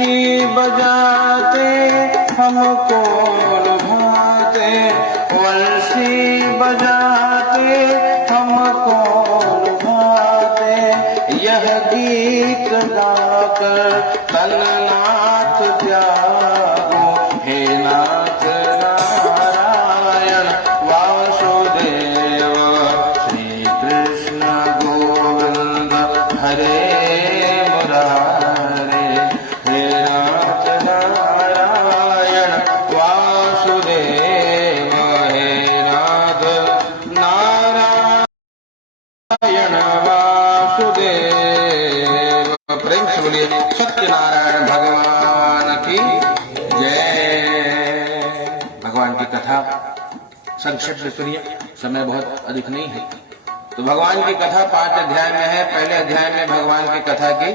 वंशी बजाते हमको लुभाते, वंशी बजाते हमको लुभाते, यह गीत गाकर तन्नाथ त्यागो, हे नाथ नारायण वासुदेव, श्री कृष्ण गोविंद हरे मुरारे, हे नाथ नारायण वासुदेव, हे नाथ नारायण वासुदेव। प्रेम से बोलिए सत्यनारायण भगवान की जय। भगवान की कथा संक्षिप्त में सुनिए, समय बहुत अधिक नहीं है। तो भगवान की कथा 5 अध्याय में है। पहले अध्याय में भगवान की कथा की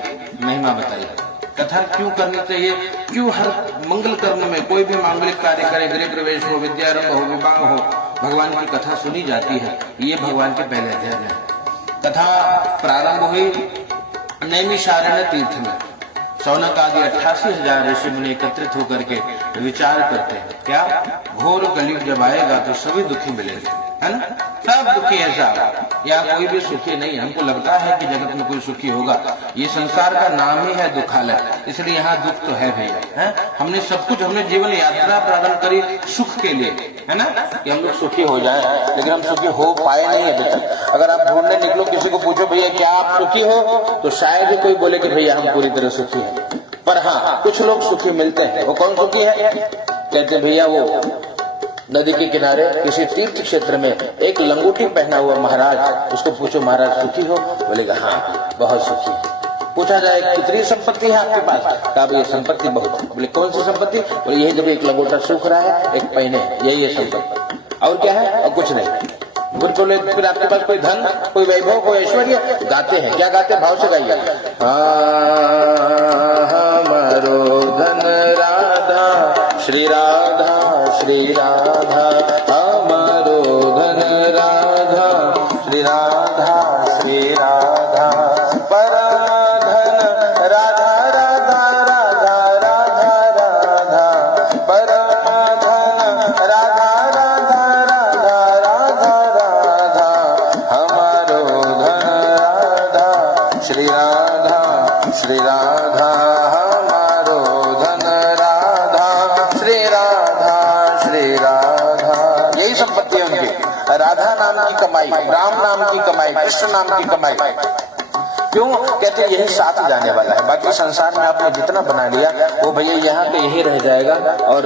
महिमा बताई। कथा क्यों करनी चाहिए, क्यों हर मंगल कर्म में कोई भी मांगलिक कार्य करे, गृह प्रवेश हो, विद्यारंभ हो, विवाह हो, भगवान की कथा सुनी जाती है। ये भगवान के पहले अध्याय में है। कथा प्रारंभ हुई नैमिषारण्य तीर्थ में। शौनक आदि 88,000 ऋषि मुनि एकत्रित होकर के विचार करते हैं, क्या घोर कलयुग जब आएगा तो सभी दुखी मिलेंगे, है ना? सब दुखी है साहब, यहाँ कोई भी सुखी नहीं। हमको लगता है कि जगत में कोई सुखी होगा, ये संसार का नाम ही है दुखालय, इसलिए यहाँ दुख तो है भैया, है? हमने सब कुछ, हमने जीवन यात्रा प्रारंभ करी सुख के लिए, है ना, कि हम लोग सुखी हो जाए, लेकिन हम सुखी हो पाए नहीं अभी तक। अगर आप ढूंढने निकलो, किसी को पूछो भैया क्या आप सुखी हो, तो शायद ही कोई बोले कि भैया हम पूरी तरह सुखी हैं। पर हाँ, कुछ लोग सुखी मिलते हैं। वो कौन सुखी है? कहते भैया वो नदी के किनारे किसी तीर्थ क्षेत्र में एक लंगोटी पहना हुआ महाराज, उसको पूछो महाराज सुखी हो? बोलेगा हाँ बहुत सुखी है। पूछा जाए कितनी संपत्ति है आपके पास? कहा भैया संपत्ति बहुत है। बोले कौन सी संपत्ति? बोले यही जब एक लंगोटा सूख रहा है, एक पहने, यही है संपत्ति। और क्या है? और कुछ नहीं। बोले फिर आपके पास कोई धन, कोई वैभव, कोई ऐश्वर्य? गाते हैं। क्या गाते? भाव से गाइए। हमारो धन राधा श्री राधा, श्री राधा, हमारो धन राधा श्री राधा, श्री राधा, पराधन राधा राधा राधा राधा राधा, पराधन राधा राधा राधा राधा राधा, हमारो धन राधा श्री राधा, श्री राधा, हमारो धन राधा श्री राधा, श्री राधा। यही संपत्ति है उनकी, राधा नाम की कमाई, राम नाम की कमाई, कृष्ण नाम की कमाई। क्यों? कहते हैं यही साथ जाने वाला है। बाकी संसार में आपने जितना बना लिया वो भैया यहाँ पे यही रह जाएगा और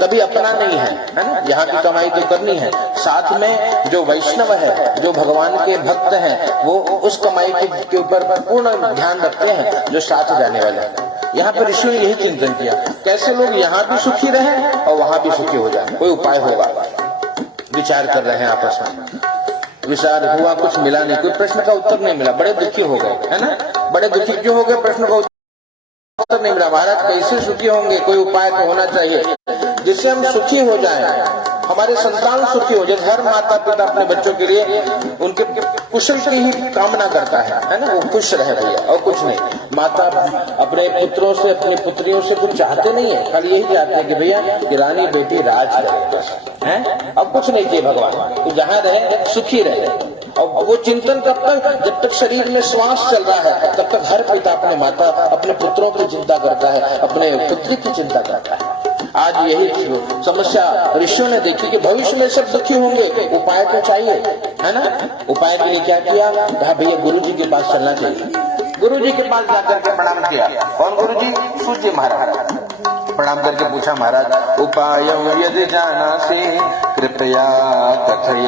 कभी अपना नहीं है, है ना? यहाँ की कमाई तो करनी है, साथ में जो वैष्णव है, जो भगवान के भक्त हैं, वो उस कमाई के ऊपर पूर्ण ध्यान रखते हैं जो साथ जाने वाले हैं। यहाँ पर ऋषियों ने यही चिंतन किया, कैसे लोग यहाँ भी सुखी रहे और वहां भी सुखी हो जाए, कोई उपाय होगा। विचार कर रहे हैं आपस में, विचार हुआ, कुछ मिला नहीं, कोई प्रश्न का उत्तर नहीं मिला, बड़े दुखी हो गए, है ना? बड़े दुखी क्यों हो गए? प्रश्न का उत्तर नहीं मिला। महाराज कैसे सुखी होंगे? कोई उपाय तो होना चाहिए जिससे हम सुखी हो जाएं, हमारे संतान सुखी हो जाए। हर माता पिता अपने बच्चों के लिए उनके कुशल की ही कामना करता है ना? वो खुश रहे भैया, और कुछ नहीं। माता अपने पुत्रों से, अपनी पुत्रियों से कुछ चाहते नहीं है, खाली यही चाहते हैं कि भैया कि रानी बेटी राज करे, हैं? अब कुछ नहीं चाहिए भगवान, तो जहाँ रहे सुखी रहे। और वो चिंतन कब तक? जब तक शरीर में श्वास चल रहा है तब तक हर पिता अपने माता, अपने पुत्रों की चिंता करता है, अपने पुत्री की चिंता करता है। आज यही समस्या ऋषियों ने देखी कि भविष्य में सब दुखी होंगे, उपाय तो चाहिए, है ना? उपाय के लिए क्या किया? कहा भैया गुरु जी के पास चलना चाहिए। गुरु जी के पास जाकर के प्रणाम किया। कौन गुरु जी? सूर्य महाराज। प्रणाम करके पूछा महाराज उपाय यदि जाना से कृपया कथय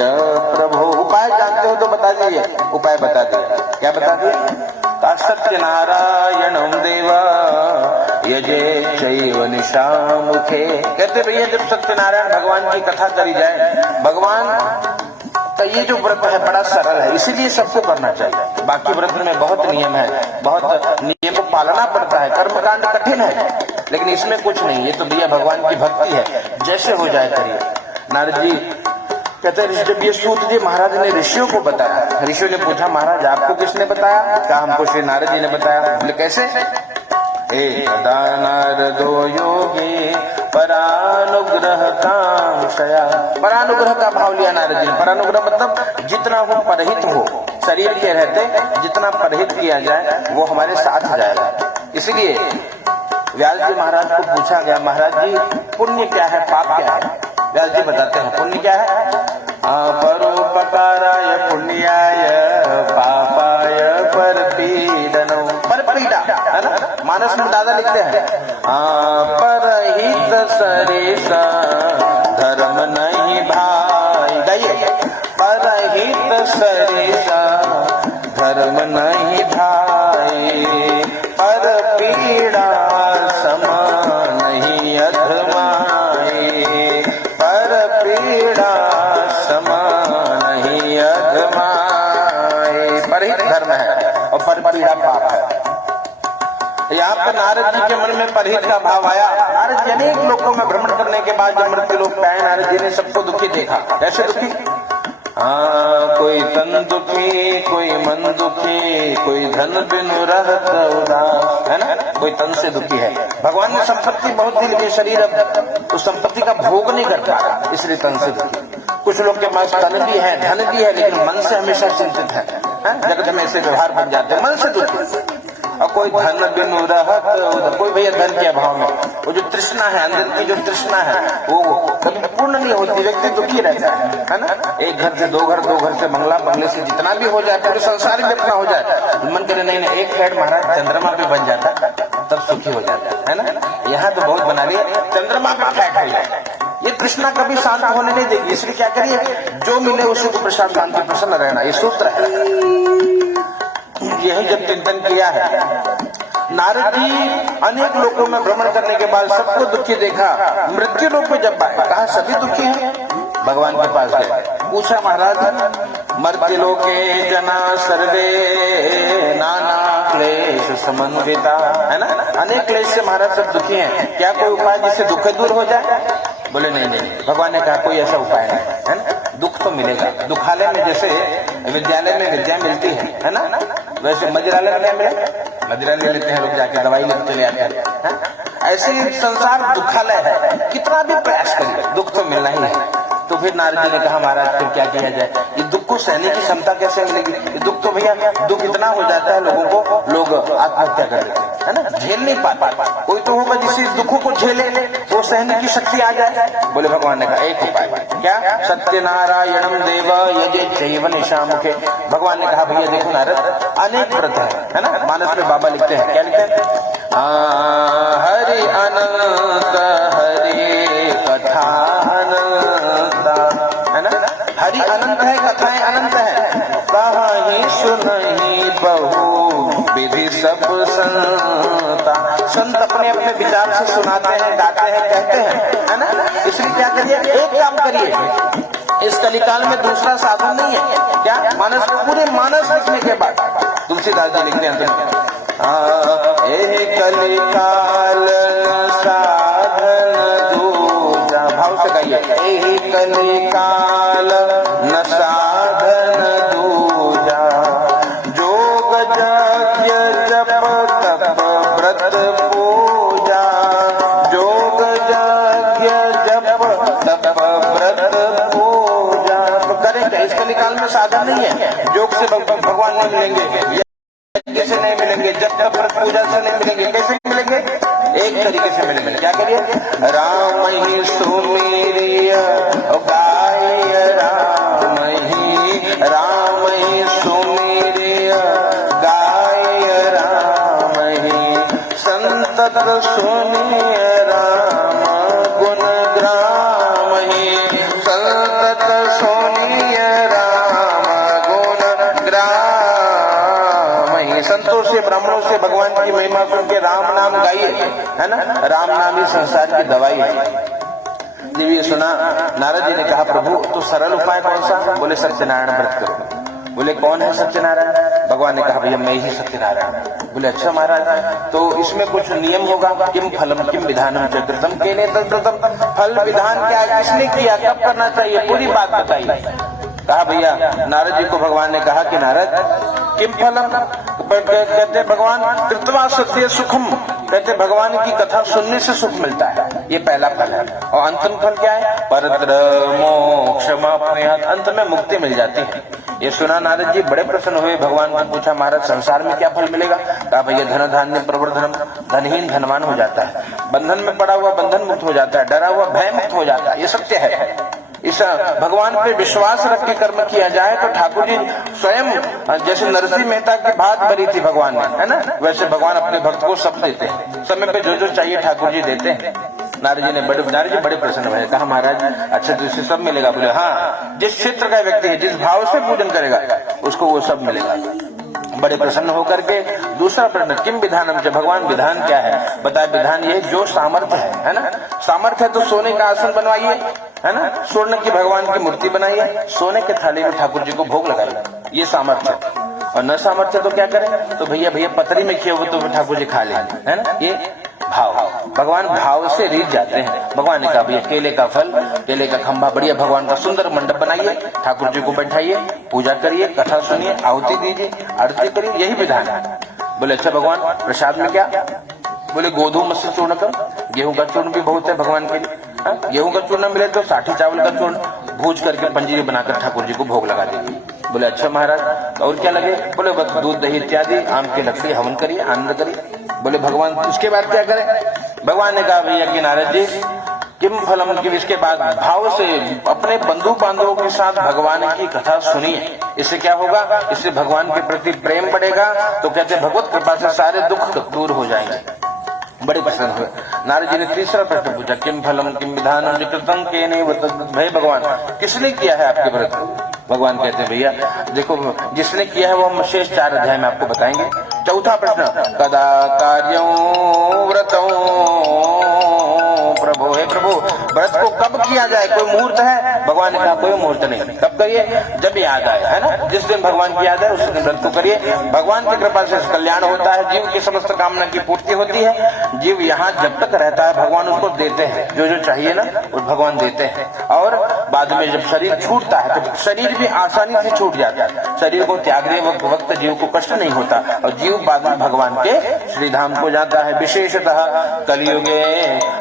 प्रभु। उपाय जानते हो तो बता दीजिए। उपाय बता दिए। क्या बता दिए? सत्यनारायणं देवा यजे चैव निशामुखे। कहते भैया जब सत्यनारायण भगवान की कथा करी जाए, भगवान का ये जो व्रत है बड़ा सरल है, इसीलिए सबको करना चाहिए। बाकी व्रत में बहुत नियम है, बहुत नियम को पालना पड़ता है, कर्मकांड कठिन है, लेकिन इसमें कुछ नहीं। ये तो भैया भगवान की भक्ति है, जैसे हो जाए करिए। नारद जी कहते हैं जब ये सूत जी महाराज ने ऋषियों को बताया, ऋषियों ने पूछा महाराज आपको किसने बताया? कहा हमको श्री नारद जी ने बताया। बोले कैसे? एकदा नारदो योगी परानुग्रह कांक्षया। परानुग्रह का भाव लिया नारद जी। परानुग्रह मतलब जितना वो परहित हो, शरीर के रहते जितना परहित किया जाए वो हमारे साथ जाएगा। इसलिए व्यास जी महाराज को पूछा गया, महाराज जी पुण्य क्या है, पाप क्या है? व्यास जी बताते हैं पुण्य क्या है। परोपकाराय पुण्याय पापाय परपीडनो। परपीड़ा है ना, मानस में दादा लिखते हैं परहित सरिसा धर्म नहीं भाई। गाइए, परहित सरिसा धर्म नहीं भाई, पर पीड़ा समान नहीं अधमाई, पर पीड़ा समान नहीं अधमाई। परहित धर्म है और पर पीड़ा पाप है। यहाँ पर नारद जी के मन में परहित का भाव आया। नारद जी अनेक लोगों में भ्रमण करने के बाद जब मृत्यु लोग पाए, नारद जी ने सबको दुखी देखा। कैसे दुखी? कोई तन दुखी, कोई मन दुखी, कोई धन बिनु रहत उदास, है ना। कोई तन से दुखी है, भगवान ने संपत्ति बहुत दी लेकिन शरीर अब उस संपत्ति का भोग नहीं कर पा रहा, इसलिए तन से दुखी। कुछ लोग के पास तन भी है, धन भी है, लेकिन मन से हमेशा चिंतित है, जगत में ऐसे व्यवहार बन जाते हैं, मन से दुखी। और कोई धन बिनु रहत, कोई भैया धन के अभाव में वो जो तृष्णा है, अंदर की जो तृष्णा है वो कभी पूर्ण नहीं होती, व्यक्ति दुखी रहता है ना। एक घर से दो घर, दो घर से बंगला, बंगले से जितना भी हो जाए, पूरे संसार में अपना हो जाए, मन करे नहीं नहीं एक फ्लैट महाराज चंद्रमा पे बन जाता तब सुखी हो जाता है ना। यहाँ तो बहुत बना लिया, चंद्रमा पे फ्लैट हो जाए। ये तृष्णा कभी शांत होने नहीं देगी, इसलिए क्या करिए, जो मिले उसी को प्रसाद मान के प्रसन्न रहना, ये सूत्र है। यही जब चिंतन किया है नारद जी, अनेक लोगों में भ्रमण करने के बाद सबको दुखी देखा। मृत्यु लोक में जब आए, कहा सभी दुखी हैं, भगवान के पास गए, पूछा महाराज मर्त्य लोके जना सर्वे नाना क्लेश समन्विता, है ना। अनेक क्लेश से महाराज सब दुखी हैं, क्या कोई उपाय जिससे दुख दूर हो जाए? बोले नहीं नहीं, भगवान ने कहा कोई ऐसा उपाय नहीं, है ना। दुख तो मिलेगा, दुखालय में जैसे विद्यालय में विद्या मिलती है ना, वैसे मदिरालय में मिले, मदिरालय लेते हैं लोग जाके, दवाई लेते चले आते हैं। ऐसे ही संसार दुखालय है, कितना भी प्रयास करिए दुख तो मिलना ही है। तो फिर नारद जी ने कहा महाराज फिर क्या किया जाए, ये दुख को सहने की क्षमता कैसे मिलेगी? दुख तो भैया दुख इतना हो जाता है लोगों को, लोग आत्महत्या कर लेते हैं, है ना, झेल नहीं पाता। कोई तो होगा जिससे दुखों को झेले, वो सहने की शक्ति आ जाए। बोले भगवान ने कहा एक उपाय, क्या? सत्यनारायणम देव यदि चैव निशामुखे। भगवान ने कहा भैया देखो नारद, अनेक व्रत है ना, मानस में बाबा लिखते हैं, क्या लिखते हैं? हरि अनंत हरि कथा अनंता, है ना। हरि अनंत है, कथाएं अनंत है, कहीं सुनहि बहु विधि सब संता। संत अपने अपने विचार से सुनाते हैं, गाते हैं, कहते हैं, है ना। इसलिए क्या करिए, एक काम करिए, इस कलिकाल में दूसरा साधन नहीं है, क्या? मानस, पूरे मानस लिखने के बाद तुलसीदास जी लिखते हैं कलिकाल साधन दूजा, भाव से कहिए, कलिकाल न साधन दूजा, जोग यज्ञ जप तप व्रत पूजा, जोग यज्ञ जप तप व्रत पूजा। तो करें क्या? इस कलिकाल में साधन नहीं है, योग से भगवान नहीं मिलेंगे, कैसे नहीं मिलेंगे, जब तक व्रत पूजा से नहीं मिलेंगे, कैसे मिलेंगे? एक तरीके से मिलेंगे, क्या करिए? राम ही सुमेरिय गाय, राम ही सुमेरिय गाय, राम ही संतत सुनिय राम गुण ग्राम ही, संतत सुनिय राम गुण ग्राम। संतों से ब्राह्मणों से भगवान की महिमा सुन के राम नाम गाइए, है ना। राम नाम ही संसार की दवाई है। जब ये सुना नारद जी ने कहा प्रभु तो सरल उपाय कौन सा? बोले सत्यनारायण व्रत करो। बोले कौन है सत्यनारायण? भगवान ने कहा भैया मैं ही सत्यनारायण। बोले अच्छा महाराज, तो इसमें कुछ नियम होगा? किम फलम किम विधानम च कृतम केने तद्कृतम। फल विधान क्या है, किसने किया, कब करना चाहिए, पूरी बात बताइए। कहा भैया, नारद जी को भगवान ने कहा कि नारद किम फलम, कहते भगवान कृत्वा सत्य सुखम, कहते भगवान की कथा सुनने से सुख मिलता है, ये पहला फल है। और अंतिम फल क्या है? परत्र मोक्षमाप्नुयात्, अंत में मुक्ति मिल जाती है। ये सुना नारद जी बड़े प्रसन्न हुए, भगवान को पूछा महाराज संसार में क्या फल मिलेगा? कहा भैया धन धान्य प्रवर्धनम, धनहीन धनवान हो जाता है, बंधन में पड़ा हुआ बंधन मुक्त हो जाता है, डरा हुआ भय मुक्त हो जाता है, ये सत्य है। इस भगवान पे विश्वास रख के कर्म किया जाए तो ठाकुर जी स्वयं जैसे नरसिंह मेहता की भात भरी थी भगवान ने, है ना, वैसे भगवान अपने भक्त को सब देते हैं, समय पे जो जो चाहिए ठाकुर जी देते हैं। नारद जी बड़े प्रसन्न हुए, कहा महाराज अच्छा तो इससे सब मिलेगा? बोले हाँ, जिस क्षेत्र का व्यक्ति है, जिस भाव से पूजन करेगा उसको वो सब मिलेगा। बड़े प्रसन्न होकर के दूसरा प्रश्न, किम विधानम से, भगवान विधान क्या है? बताए विधान ये जो सामर्थ्य है ना, सामर्थ्य है तो सोने का आसन बनवाइए, है ना, स्वर्ण की भगवान की मूर्ति बनाइए, सोने के थाली में ठाकुर जी को भोग लगाइए, ये सामर्थ्य। और न सामर्थ्य तो क्या करें? तो भैया पतरी में किए हुए तो ठाकुर जी खा ले, है ना, ये भाव। भगवान भाव से रीझ जाते हैं। भगवान ने कहा भैया केले का फल, केले का खंभा, बढ़िया भगवान का सुंदर मंडप बनाइए, ठाकुर जी को बैठाइए, पूजा करिए, कथा सुनिए, आहुति दीजिए, आरती करिए, यही विधान है। बोले अच्छा भगवान प्रसाद में क्या? बोले गोधूम से चूर्ण कम, गेहूं का चूर्ण भी बहुत है भगवान के लिए। गेहूं का चूर्ण मिले तो साठी चावल का चूर्ण भूज करके पंजीरी बनाकर ठाकुर जी को भोग लगा दीजिए। बोले अच्छा महाराज और क्या लगे? बोले बस दूध दही इत्यादि, आम की लकड़ी हवन करिए, आनंद करिए। बोले भगवान उसके बाद क्या करें? भगवान ने कहा भैया कि नारद जी किम फलम, की इसके बाद भाव से अपने बंधु बांधवों के साथ भगवान की कथा सुनिए। इससे क्या होगा? इससे भगवान के प्रति प्रेम बढ़ेगा। तो कहते भगवत कृपा से सारे दुख दूर हो जाएंगे। बड़े प्रसन्न हुए। नारद जी ने तीसरा प्रश्न पूछा, किम फलम किम विधानम विकृतं केने भय, भगवान किसने किया है आपके व्रत को? भगवान कहते हैं भैया देखो जिसने किया है वो हम शेष 4 अध्याय में आपको बताएंगे। चौथा प्रश्न, कदा कार्यों व्रतों प्रभु, हे प्रभु व्रत को कब किया जाए? कोई मुहूर्त है? भगवान ने कहा कोई मुहूर्त नहीं, कब करिए? जब याद आए, है ना, जिस दिन भगवान की याद है उस दिन व्रत को करिए। भगवान की कृपा से कल्याण होता है, जीव की समस्त कामना की पूर्ति होती है। जीव यहाँ जब तक रहता है भगवान उसको देते हैं, जो जो चाहिए ना वो भगवान देते हैं। और बाद में जब शरीर छूटता है तो शरीर भी आसानी से छूट जाता है। शरीर को त्यागने वक्त जीव को कष्ट नहीं होता और जीव बाद में भगवान के श्रीधाम को जाता है। विशेषतः कलियुगे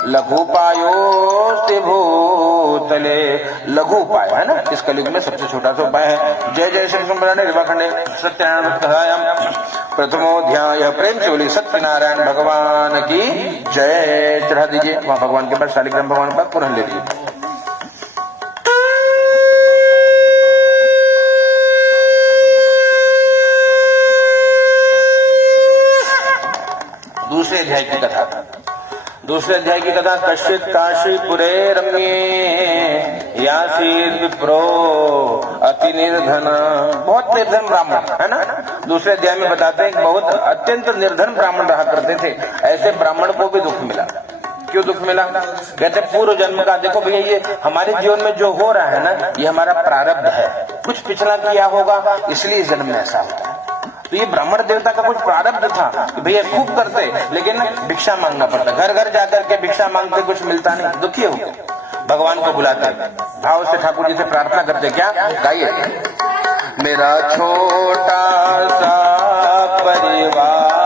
लघु उपायोस्ति भूतले, लघु उपाय है ना, इस कलयुग में सबसे छोटा सा उपाय है। जय जय श्री निर्वाखंडे सत्यानारायण प्रथमोध्याय। प्रेम से बोली सत्यनारायण भगवान की जय। चढ़ा दीजिए वहां भगवान के पास, शालिग्राम भगवान के पास पुनः ले लीजिए। दूसरे अध्याय की कथा, दूसरे अध्याय की कथा, कश्चित काशीपुरे रम्ये यासीद विप्रो अति निर्धन, बहुत निर्धन ब्राह्मण, है ना। दूसरे अध्याय में बताते हैं कि बहुत अत्यंत निर्धन ब्राह्मण रहा करते थे। ऐसे ब्राह्मण को भी दुख मिला। क्यों दुख मिला? कहते पूर्व जन्म का, देखो भैया ये हमारे जीवन में जो हो रहा है ना ये हमारा प्रारब्ध है, कुछ पिछला किया होगा इसलिए जन्म में ऐसा होता है। तो ये ब्राह्मण देवता का कुछ प्रारब्ध था कि भैया खूब करते लेकिन भिक्षा मांगना पड़ता, घर घर जाकर के भिक्षा मांगते, कुछ मिलता नहीं, दुखी हो गए। भगवान को बुलाते, भाव से ठाकुर जी से प्रार्थना करते, क्या गाइए, मेरा छोटा सा परिवार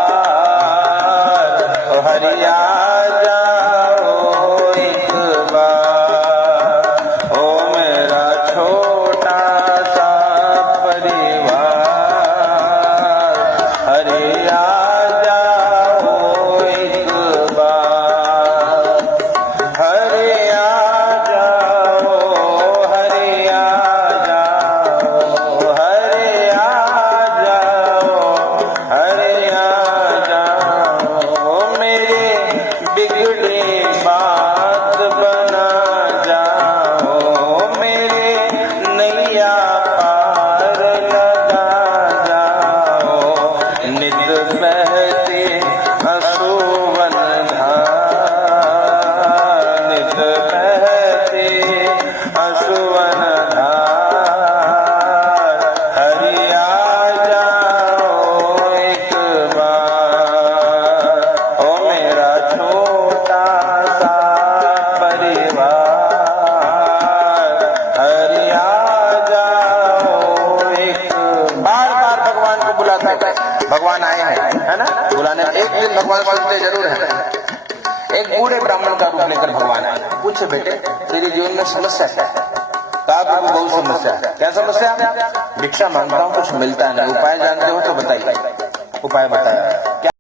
हरिया जाओ एक बार, ओ मेरा छोटा सा परिवार हरिया जाओ एक बार, हरिया जाओ, हरिया जाओ, हरिया जाओ, हरिया जाओ, मेरे बिगड़ी बात बना जाओ, मेरे नैया पार लगा जाओ, नित बहते असुवन धार, नित बहते असुवन धार, हरिया जाओ एक बार, ओ मेरा छोटा मिले जरूर है। एक बूढ़े ब्राह्मण का रूप लेकर भगवान आए, पूछे बेटे तेरे जीवन में समस्या क्या है? कहा प्रभु बहुत समस्या है। क्या समस्या? भिक्षा मांगता हूँ कुछ मिलता नहीं, उपाय जानते हो तो बताइए। उपाय बताया। क्या?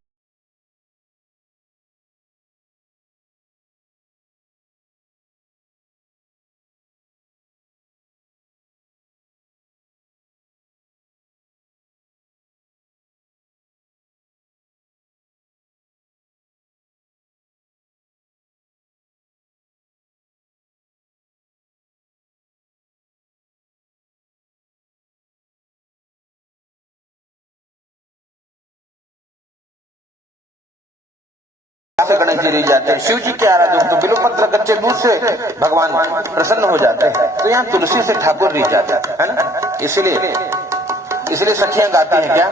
गणेश जी रह जाते हैं, शिव जी के आराधक तो बिल्वपत्र कच्चे दूध से भगवान प्रसन्न हो जाते हैं। तो यहाँ तुलसी से ठाकुर रह जाता है ना। इसलिए सखियां गाती हैं क्या?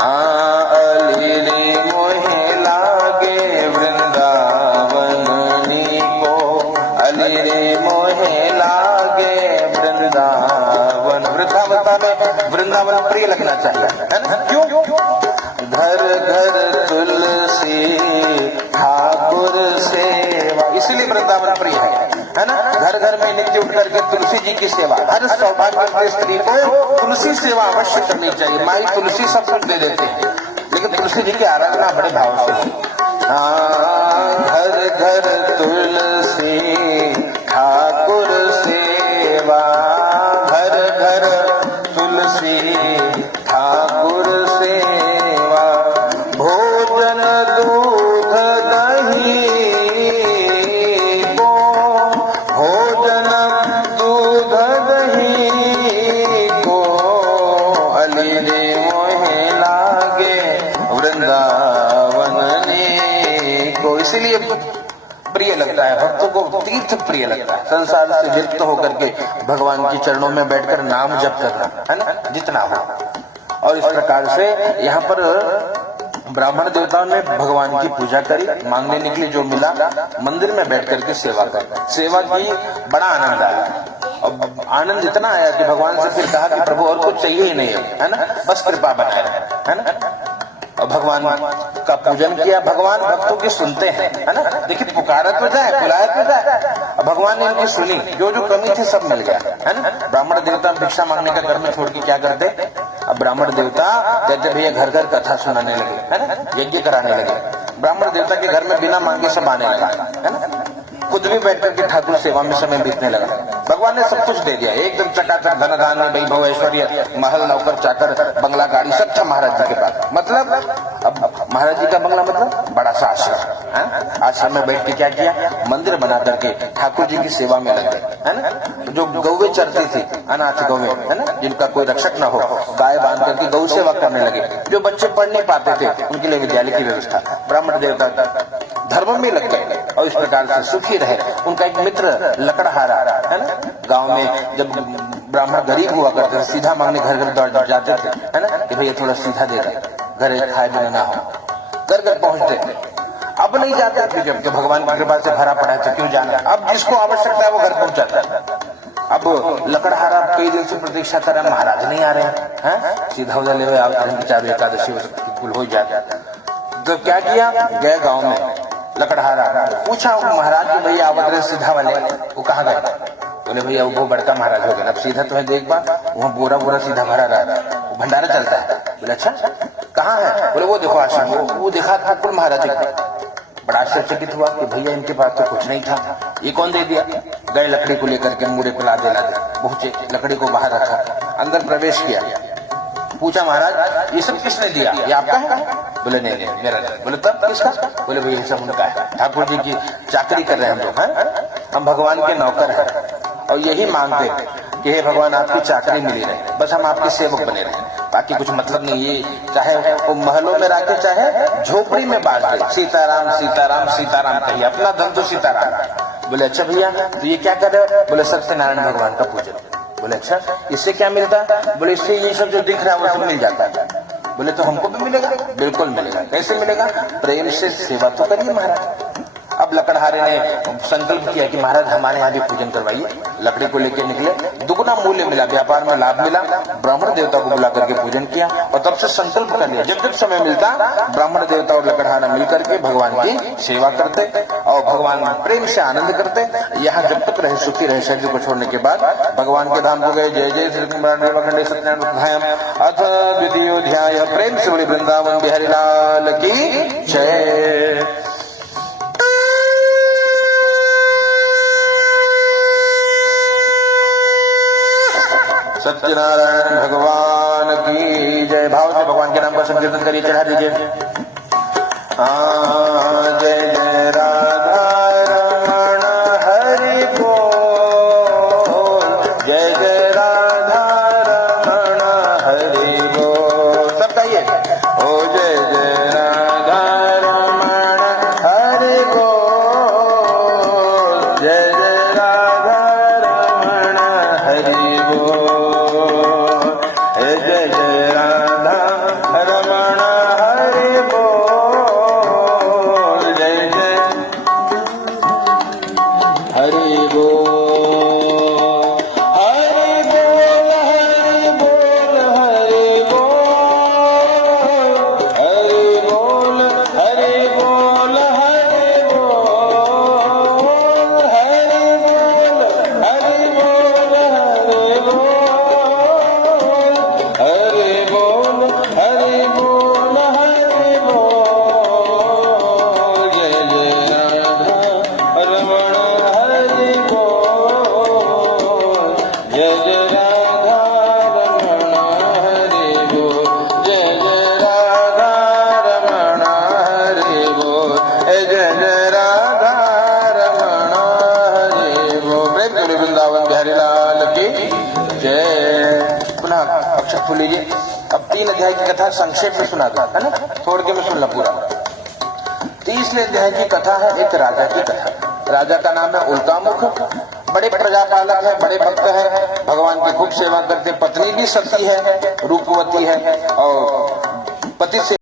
अली मोहे लागे वृंदावन को, अली मोहे लागे वृंदावन। वृंदावन प्रिय लगना चाहिए, है ना? क्यों? घर घर तुलसी ठाकुर सेवा, इसलिए वृंदावन प्रिय है ना। घर घर में नित्य उठ करके तुलसी जी की सेवा, हर सौभाग्यवती स्त्री को तुलसी सेवा अवश्य करनी चाहिए। माई तुलसी सब कुछ दे देते हैं, लेकिन तुलसी जी की आराधना बड़े भाव से। घर घर तुलसी ठाकुर सेवा, घर घर तुलसी ठाकुर सेवा। भोजन दूध दही को, भोजन दूध दही को, अली रे मोहे लागे वृंदावन को। इसीलिए प्रिय लगता है भक्तों को, तीर्थ प्रिय लगता है। संसार से विरक्त होकर के भगवान के चरणों में बैठकर नाम जप करना, है ना, जितना हो। और इस प्रकार से यहाँ पर ब्राह्मण देवताओं ने भगवान की पूजा करी, मांगने निकले जो मिला, मंदिर में बैठ करके सेवा कर, सेवा की, बड़ा आनंद आया। और आनंद इतना आया कि भगवान से फिर कहा कि प्रभु और कुछ चाहिए ही नहीं है ना, बस कृपा बनाए रहे, है ना। और भगवान का पूजन किया। भगवान भक्तों की सुनते हैं, है ना। देखिए पुकारा तो जाए, बुलाया तो जाए, भगवान ने इनकी सुनी, जो जो कमी थी सब मिल गया, है ना। ब्राह्मण देवता भिक्षा मांगने का घर में छोड़ के क्या करते? अब ब्राह्मण देवता कहते भैया घर घर कथा सुनाने लगे, है ना, यज्ञ कराने लगे। ब्राह्मण देवता के घर में बिना मांगे सब आने लगा, है ना। खुद भी बैठ करके ठाकुर सेवा में समय बीतने लगा। भगवान ने सब कुछ दे दिया, एकदम चकाचक, धन धान्य वैभव ऐश्वर्य, महल नौकर चाकर बंगला गाड़ी सब था महाराज जी के पास। मतलब अब महाराज जी का बंगला मतलब बड़ा सा आश्रम, आश्रम में बैठ के क्या किया? मंदिर बना करके ठाकुर जी की सेवा में लग गए, है ना। जो गौवे चरती थी, अनाथ गौवे, है ना, जिनका कोई रक्षक न हो, गाय बांध करके गौ सेवा करने लगे। जो बच्चे पढ़ नहीं पाते थे उनके लिए विद्यालय की व्यवस्था, ब्राह्मण देवता धर्म में लग गए और इस प्रकार से सुखी रहे। उनका एक मित्र लकड़हारा, है ना, गांव में जब ब्राह्मण गरीब हुआ करते सीधा मांगने घर घर दौड़ जाते थे, है ना, कि भैया थोड़ा सीधा दे दे, घर खाए बिना ना हो। घर घर पहुंचते, अब नहीं जाते थे जबकि भगवान की कृपा से भरा पड़ा है, क्यों जाना। अब जिसको आवश्यकता है वो घर पहुंचाता है। अब लकड़हारा कई दिन से प्रतीक्षा कर रहा, महाराज नहीं आ रहे हैं, सीधा उधर ले आप चार एकादशी कुल हो जाता। तो क्या किया? गए गांव में, लकड़हारा पूछा महाराज के भैया आवत रहे सीधा वाले, वो कहाँ गए? बोले भैया वो बड़का महाराज हो गए, अब सीधा तुम्हें देख पा, वहाँ बोरा बोरा सीधा भरा रहा, भंडारा चलता है। बोले अच्छा कहाँ है? बोले वो देखो आश्रम, वो देखा ठाकुर महाराज का। बड़ा आश्चर्यचकित हुआ कि भैया इनके पास तो कुछ नहीं था, ये कौन दे दिया? गए लकड़ी को लेकर के मुड़े पे लादे पहुंचे, लकड़ी को बाहर रखा, अंदर प्रवेश किया, पूछा महाराज ये सब किसने दिया? ये आपका है? बोले नहीं नहीं मेरा नहीं। बोले तब किसका? बोले भैया सब उनका है, ठाकुर जी की चाकरी कर रहे हैं हम लोग, हैं, हम भगवान के नौकर हैं और यही मांगते हैं कि हे भगवान आपकी चाकरी मिली रहे, बस हम आपके सेवक बने रहे, बाकी कुछ मतलब नहीं। ये चाहे वो महलों में रखे चाहे झोपड़ी में बांट दे, सीताराम सीताराम सीताराम कहिए, अपना धन तो सीताराम। बोले अच्छा भैया तो ये क्या कर रहे हो? बोले सत्यनारायण भगवान का पूजन। बोले अच्छा इससे क्या मिलता है? बोले इससे ये सब जो दिख रहा है वो सब मिल जाता है। बोले तो हमको भी मिलेगा? बिल्कुल मिलेगा। कैसे मिलेगा? प्रेम से सेवा तो करिए महाराज। अब लकड़ लकड़हारे ने संकल्प किया कि महाराज हमारे यहाँ भी पूजन करवाइए। लकड़ी को लेकर निकले, दुगना मूल्य मिला, व्यापार में लाभ मिला। ब्राह्मण देवता को बुला करके पूजन किया और तब से संकल्प कर लिया जब जब समय मिलता ब्राह्मण देवता और लकड़हारा मिलकर के भगवान की सेवा करते और भगवान प्रेम से आनंद करते। यहाँ जब तक रहे सुखी रहे, शरीर को छोड़ने के बाद भगवान के धाम को गए। जय जय श्री कुमार सत्यनारायण अथ द्वितीयोध्याय। प्रेम से बड़े वृंदावन बिहारी लाल की जय। सत्यनारायण भगवान की जय। भाव से भगवान के नाम का संकीर्तन करिए, चढ़ा दीजिए। जय जय राधा रमण हरि बोल, जय जय राधा रमण हरि बोल। सब कहिए ओ जय जय राधा रमण हरि बोल, जय जय राधा रमण हरि बोल, जय जय राधा रमण हरि बोल, जय जय हरि बोल, हरि बोल, हरि बोल, हरि बोल, हरि बोल, हरि बोल, हरि बोल, हरि बोल, हरि बोल, हरि बोल, हरि बोल, जय जय राधा रमण हरि बोल, जय जय राधा रमण हरि बोल, जय जय राधा रमण हरि बोल, जय जय राधा रमण हरि बोल। प्रेम से वृंदावन बिहारी लाल की जय। पुनः अक्षर फूल लीजिए। अब 3 अध्याय की कथा संक्षेप में सुना था, है ना, छोड़ के मैं सुन ला पूरा। 30वें अध्याय की कथा है एक राजा की कथा। राजा का नाम है उल्कामुख, बड़े प्रजापालक है, बड़े भक्त है, भगवान की खूब सेवा करते। पत्नी भी सती है, रूपवती है और पति से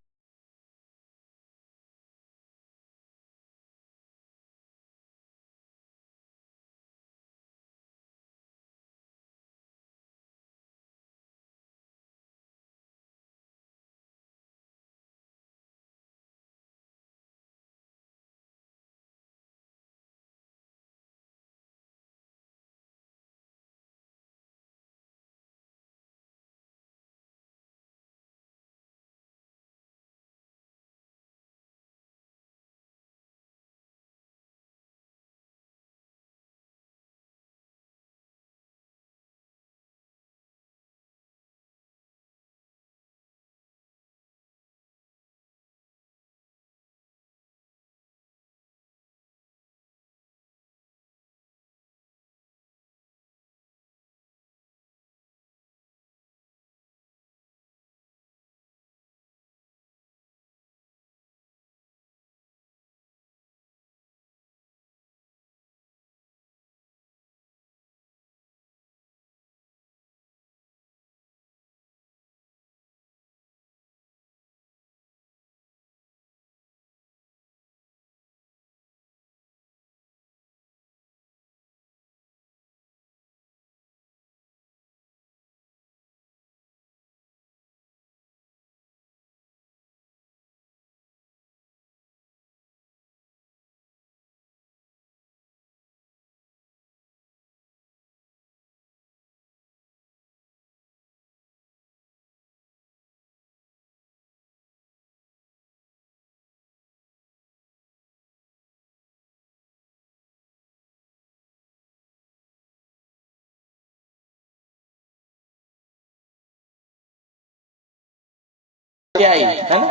आई, है ना,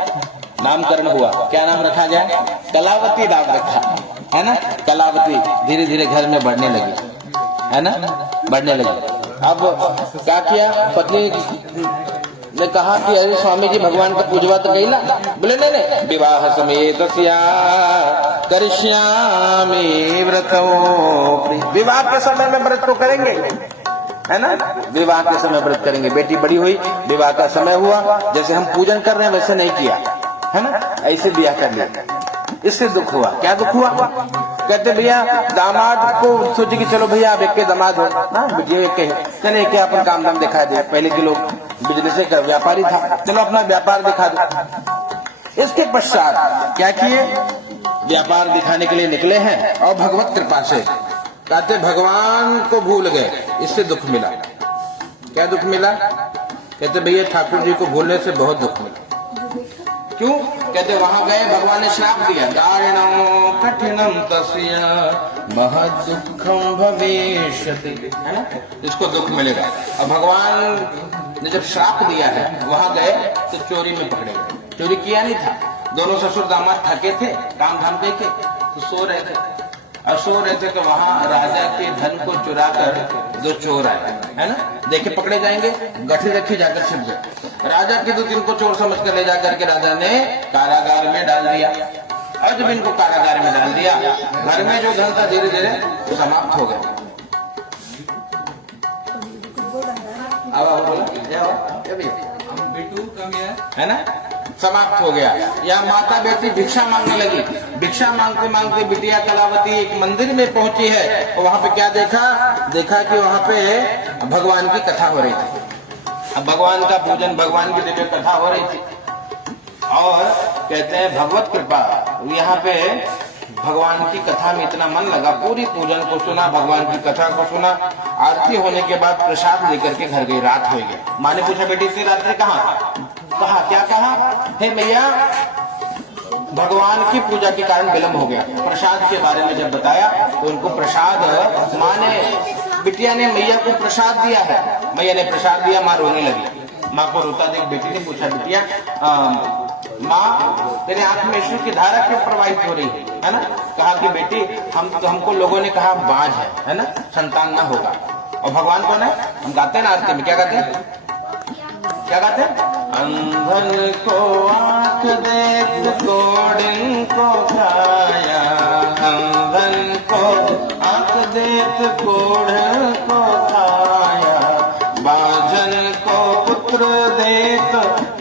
नामकरण हुआ। क्या नाम रखा जाए? कलावती नाम रखा, है ना। कलावती धीरे धीरे घर में बढ़ने लगी, है ना, बढ़ने लगी। अब क्या किया, पत्नी ने कहा कि अरे स्वामी जी भगवान का पूजवा तो गई ना। बोले नहीं नहीं, विवाह समेत करिष्यामि व्रतो। विवाह के समय में व्रत को करेंगे, है ना, विवाह के समय व्रत करेंगे। बेटी बड़ी हुई, विवाह का समय हुआ, जैसे हम पूजन कर रहे हैं वैसे नहीं किया, है ना, ऐसे ब्याह कर लिया। इससे दुख हुआ। क्या दुख हुआ? कहते भैया दामाद को सोचे कि चलो भैया आप एक के दामाद हो, हाँ ये एक है, चले एक अपन काम धाम दिखा दे। पहले के लोग बिजनेस का व्यापारी था, चलो अपना व्यापार दिखा दो। इसके पश्चात क्या किए, व्यापार दिखाने के लिए निकले हैं और भगवत कृपा से कहते भगवान को भूल गए, इससे दुख मिला। क्या दुख मिला, कहते भैया ठाकुर जी को भूलने से बहुत दुख मिला। क्यों, कहते वहां गए, भगवान ने श्राप दिया, दारिणं कठिनं तस्य महदुःखं भविष्यति, है ना, इसको दुख मिलेगा। और भगवान ने जब श्राप दिया है, वहां गए तो चोरी में पकड़े गए। चोरी किया नहीं था, दोनों ससुर दामाद थके थे, काम धाम देके तो सो रहे थे। और सो रहे थे तो वहां राजा के धन को चुरा कर दो चोर आए, है ना, देखे पकड़े जाएंगे, गठरी रखी जाकर छिप गए। राजा के दो इनको चोर समझ कर ले जाकर के राजा ने कारागार में डाल दिया। और जब इनको कारागार में डाल दिया, घर में जो धन था धीरे धीरे समाप्त हो गया। है ना, समाप्त हो गया। या माता बेटी भिक्षा मांगने लगी, भिक्षा मांगते मांगते बिटिया कलावती एक मंदिर में पहुंची है, और वहां पे क्या देखा कि वहां पे भगवान की कथा हो रही थी। अब भगवान का पूजन, भगवान की दिव्य कथा हो रही थी। और कहते हैं भगवत कृपा, यहाँ पे भगवान की कथा में इतना मन लगा, पूरी पूजन को सुना, भगवान की कथा को सुना। आरती होने के बाद प्रसाद लेकर के घर गई, रात हो गई। माँ ने पूछा बेटी से रात्रि कहा क्या कहा, हे मैया भगवान की पूजा के कारण विलम्ब हो गया। प्रसाद के बारे में जब बताया तो उनको प्रसाद, माँ ने, बिटिया ने मैया को प्रसाद दिया है, मैया ने प्रसाद दिया, माँ रोने लगी। माँ को रोता देख बेटी ने पूछा, बिटिया माँ तेरे आंख में ईश्वर की धारा क्यों प्रवाहित हो रही है ना। कहा कि बेटी हमको लोगों ने कहा बाज है ना, संतान ना होगा। और भगवान कौन है, हम गाते हैं ना आरती में, क्या गाते हैं, अंधन को आंख देख कोढ़िन को खाया, अंधन को आंख देख कोढ़िन को खाया, बाझन को पुत्र देख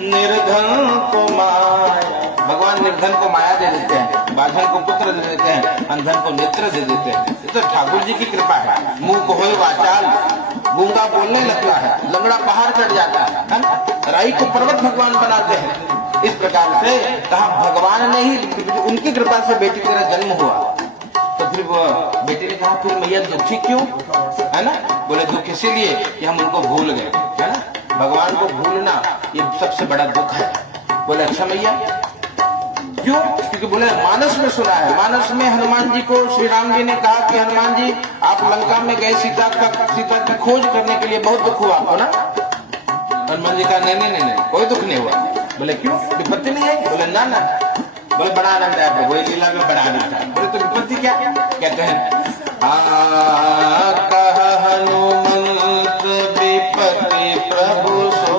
निर्धन को माया। भगवान निर्धन को माया दे देते हैं, बाझन को पुत्र दे देते हैं, अंधन को नेत्र दे देते हैं। ये तो ठाकुर जी की कृपा है। मुंह को होए वाचाल, गूंगा बोलने लगता है, लंगड़ा पहाड़ चढ़ जाता है ना, राई को पर्वत भगवान बनाते हैं। इस प्रकार से कहा भगवान ने ही, उनकी कृपा से बेटी तेरा जन्म हुआ। तो फिर वो बेटी ने कहा फिर मैया दुखी क्यों, है ना, बोले दुख इसीलिए कि हम उनको भूल गए, है ना, भगवान को भूलना ये सबसे बड़ा दुख है। बोले अच्छा मैया क्यों, क्योंकि बोले मानस में सुना है, मानस में हनुमान जी को श्री राम जी ने कहा कि हनुमान जी आप लंका में गए सीता की खोज करने के लिए, बहुत दुख हुआ आपको ना। हनुमान जी कहा नहीं कोई दुख नहीं हुआ। बोले क्यों, विपत्ति नहीं आई, बोले ना। बोले बड़ा आनंद है आपको, वही लीला में बड़ा आनंद है। बोले तो विपत्ति क्या, कहते हैं हनुमंत विपत्ति प्रभु सो,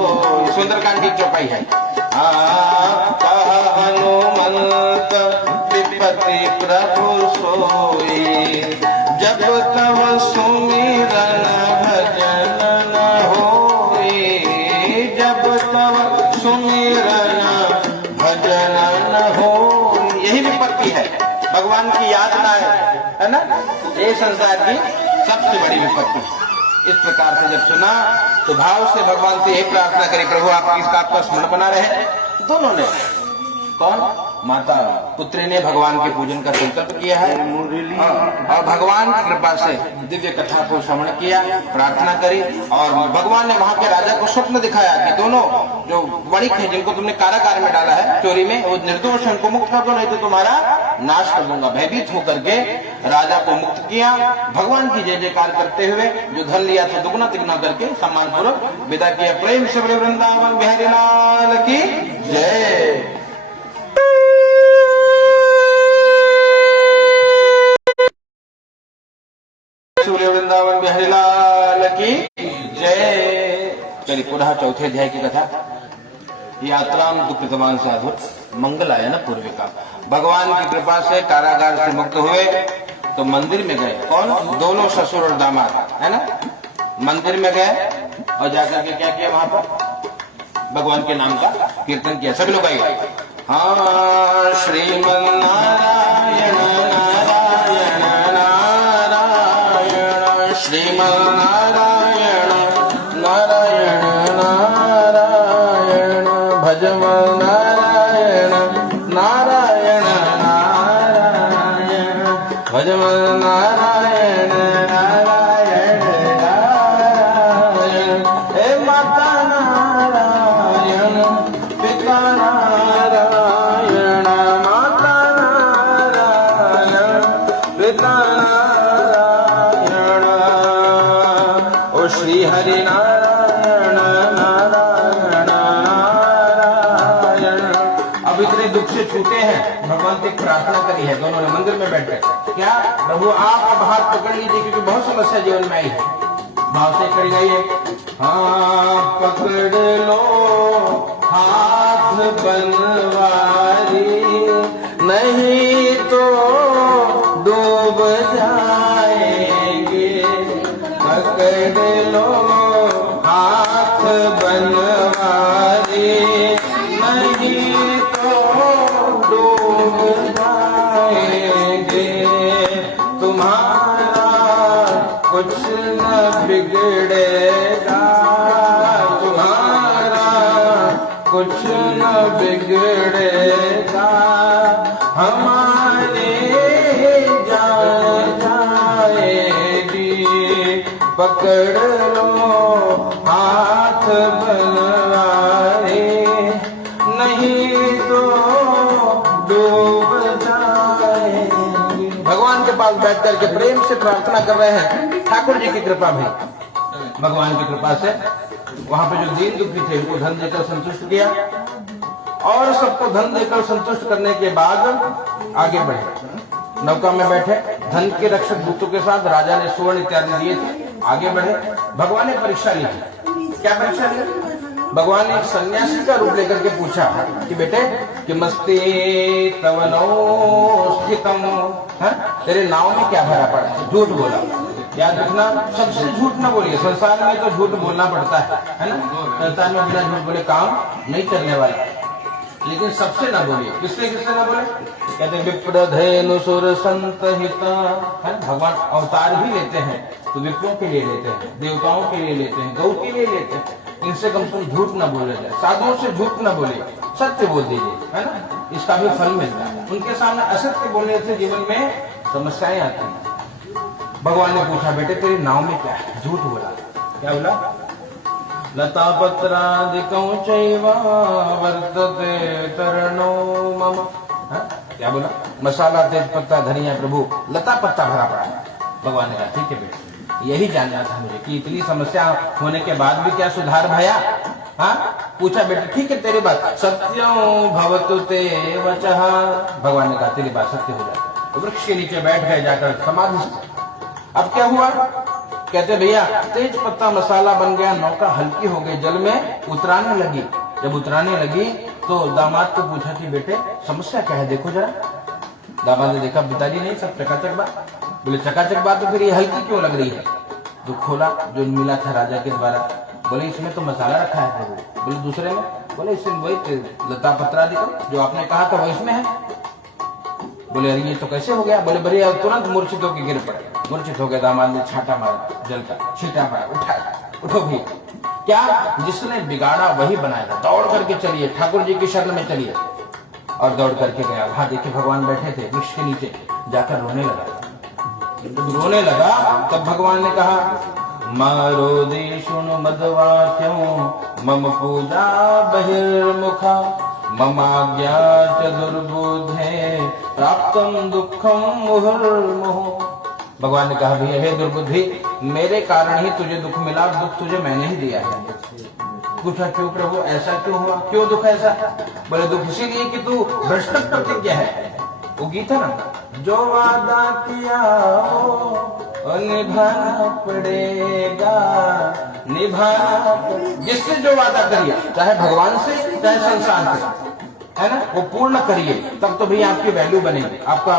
सुंदरकांड की चौपाई है। हनुमंत विपत्ति प्रभु सोई, जब तब सुमिरन भजन न होई, जब तब सुमिरन भजन न होई। यही विपत्ति है, भगवान की याद ना है ना, ये संसार की सबसे बड़ी विपत्ति। इस प्रकार से जब सुना तो भाव से भगवान से यही प्रार्थना करी, प्रभु आपका स्मरण बना रहे। दोनों ने, कौन, माता पुत्री ने भगवान के पूजन का संकल्प किया है, और भगवान की कृपा से दिव्य कथा को श्रवण किया, प्रार्थना करी। और भगवान ने वहां के राजा को स्वप्न दिखाया कि दोनों जो वणिक है जिनको तुमने कारागार में डाला है चोरी में, वो निर्दोष है, उनको मुक्त कर दो, नहीं तो तुम्हारा नाश कर दूंगा। भयभीत होकर के राजा को मुक्त किया। भगवान की जय जयकार करते हुए जो धन लिया था दुगना तिगुना करके सम्मान पूर्वक विदा किया। प्रेम से वृंदावन बिहारी लाल की जय। वृंदावन बिहारी लाल की जय। चलिए पुनः चौथे अध्याय की कथा। यात्रा दुखितवान साधु मंगल आया ना पूर्वी का। भगवान की कृपा से कारागार से मुक्त हुए तो मंदिर में गए। कौन? दोनों ससुर और दामाद, है ना। मंदिर में गए और जाकर के क्या किया, वहां पर भगवान के नाम का कीर्तन किया। सभी लोग आइए। हाँ, श्रीमन नारायण नारायण नारायण नारायण नारायण, हे माता नारायण पिता नारायण, माता नारायण पिता नारायण, ओ श्री हरि नारायण नारायण नारायण। अब इतने दुख से छूटे हैं, भगवान से प्रार्थना करी है दोनों ने मंदिर में बैठ कर, क्या प्रभु आप अब हाथ पकड़ लीजिए क्योंकि बहुत समस्या जीवन में आई है। भाव से करी गई है, हाँ पकड़ लो हाथ बनवारी, नहीं तो डूब जाएंगे, पकड़ लो हाथ बनवारी, नहीं तो डूब जाएंगे, तुम्हारा कुछ न बिगड़ेगा, तुम्हारा कुछ न बिगड़ेगा, हमारे जान जाएगी, पकड़ लो हाथ बनवारी, नहीं तो डूब जाएगी। भगवान के पास बैठ करके प्रेम से प्रार्थना कर रहे हैं, ठाकुर जी की कृपा भाई, भगवान की कृपा से वहां पे जो दीन दुखी थे उनको धन देकर संतुष्ट किया, और सबको धन देकर संतुष्ट करने के बाद आगे बढ़े, नौका में बैठे, धन के रक्षक दूतों के साथ राजा ने स्वर्ण इत्यादि दिए थे, आगे बढ़े। भगवान ने परीक्षा ली, क्या परीक्षा ली? भगवान ने एक सन्यासी का रूप लेकर के पूछा कि बेटे कि मस्ती तव नौ स्थितम, तेरे नाव में क्या भरा पड़ा? झूठ बोला। याद रखना, सबसे झूठ ना बोलिए, संसार में तो झूठ बोलना पड़ता है ना, संसार में बिना झूठ बोले काम नहीं चलने वाला, लेकिन सबसे ना बोलिए। किससे किससे ना बोले? कहते विप्रधेनु सुर संत हिता, है भगवान अवतार भी लेते हैं तो विप्रों के लिए लेते हैं, देवताओं के लिए लेते हैं, गौ के लिए लेते हैं, इनसे कम से कम झूठ ना बोला जाए, साधुओं से झूठ ना बोले, सत्य बोल दीजिए, है ना, इसका भी फल मिलता है। उनके सामने असत्य बोलने से जीवन में समस्याएं आती हैं। भगवान ने पूछा बेटे तेरे नाव में क्या है? झूठ बोला। क्या बोला? लता पत्रादिकं चैव वर्तते तरणो मम, क्या बोला? मसाला तेज पत्ता धनिया प्रभु लता पत्ता भरा पड़ा है। भगवान ने कहा ठीक है बेटे, यही जानना था मुझे कि इतनी समस्या होने के बाद भी क्या सुधार भया? हाँ पूछा बेटे ठीक है तेरी बात सत्यं भवतु ते वचः, भगवान ने कहा तेरी बात सत्य हो जाए। तो वृक्ष के नीचे बैठ गए जाकर समाधिस्थ। अब क्या हुआ? कहते भैया तेज पत्ता मसाला बन गया, नौका हल्की हो गई, जल में उतराने लगी। जब उतराने लगी तो दामाद को पूछा कि बेटे समस्या क्या है, देखो जरा। दामाद ने देखा पिताजी नहीं सब चकाचक बात। बोले चकाचक बात तो फिर ये हल्की क्यों लग रही है? तो खोला जो मिला था राजा के द्वारा, बोले इसमें तो मसाला रखा है प्रभु। बोले दूसरे में? बोले इसमें वही लता पत्रा दिखा जो आपने कहा था वही इसमें है। बोले अरे ये तो कैसे हो गया? बोले बड़े तुरंत मूर्छित होकर गिर पड़े। मूर्छित हो गए। दामाद ने छाटा मारा जल का, छींटा मारा, उठाया, उठो भी। क्या जिसने बिगाड़ा वही बनाएगा। दौड़ करके चलिए, ठाकुर जी की शरण में चलिए। और दौड़ करके गया। वहां देखिए भगवान बैठे थे वृक्ष के नीचे, जाकर रोने लगा। जब रोने लगा तब भगवान ने कहा मारो देशुन मदवाक्यों मम पूजा बहिर्मुखा ममाज्ञा च दुर्बुद्धे प्राप्तम दुखम मुहुर्मुहुः। भगवान ने कहा भैया हे दुर्बुद्धि, मेरे कारण ही तुझे दुख मिला, दुख तुझे मैंने ही दिया है। पूछा क्यों प्रभु, ऐसा क्यों हुआ, क्यों दुख ऐसा? बोले दुख इसीलिए कि तू भ्रष्ट प्रतिज्ञा है। वो गीता ना, जो वादा किया हो निभाना पड़ेगा, निभाना। जिससे जो वादा करिए, चाहे भगवान से चाहे संसार से, है ना, वो पूर्ण करिए, तब तो भैया आपकी वैल्यू बनेगी, आपका,